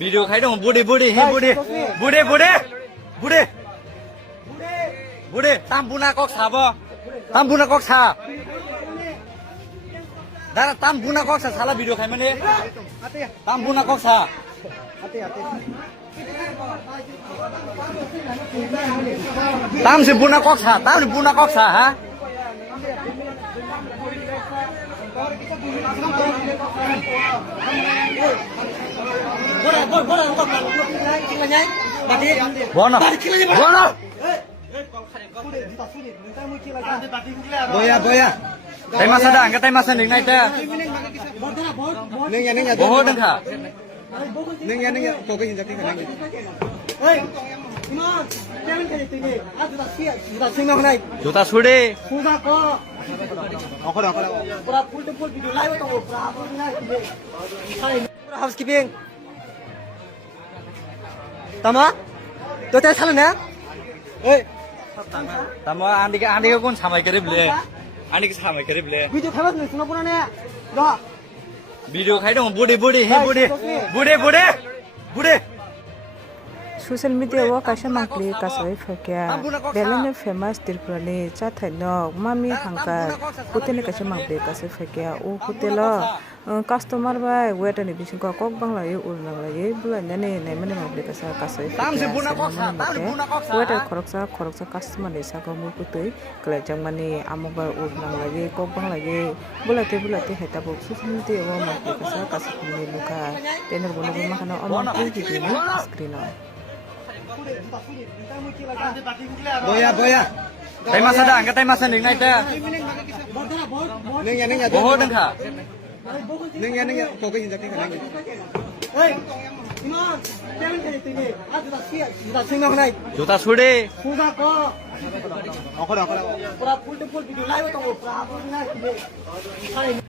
Video খাই দো বুড়ি বুড়ি হে বুড়ি বুড়ি বুড়ি বুড়ি বুড়ি তাম বুনা কক সাব তাম বুনা কক সা দাদা তাম বুনা কক সা সালা ভিডিও খাই মানে তাম বুনা কক সা তাম সে বুনা কক সা তাম বুনা কক সা হা Bono, bono. Boya, boya. Tay masa dah, angkat tay masa ning nai ta. Ning ya, boho deng kha. Ning ya, kau ke hinjak ke nang. Hei, Imam, jangan kali tinggi. Aku dah singgah nai. Juta sude. Sudah ko. Aku. Pura full video live tu, pura nai. Pura housekeeping. Tama? Tuh teh salah ya? Tama andi ke kon samai kerib le. Andi ke samai kerib le. Video famous nih, suno punya nih. Loh. Video khai dong, bude he bude. Social media वो काशा मांगली कासोई फक्या बेलेने famous तिरपुरानी चाथाय नक मामी हांका पुतेने काशा मांगली कासोई फक्या ओ पुतेलो customer bye veteran बिसिं को कक बांगलायै उरनांलायै बुलायनानै नायमाने मांगली Kasa कासोई फक्या waiter खरकसा customer नि साको मु पुतै क्लाइजां माने आमबार उरनांलायै कक बांगलायै बुलाते हेताबो सोशल मीडिया वो मांगली कासा कासोई लुका टेनर बनबो माखाना अमन भिडिअनि स्क्रिनाव Boya. Tay masa dah, angkat tay masa ning nai ta. Ning ya, boho deng kha. Ning ya, kau ke hinjak ke nang. Hei, Imam, jangan kali tinggi. Aku dah singgah nai. Juta sude. Sudah ko. Aku. Pura full video live tu, pura nai.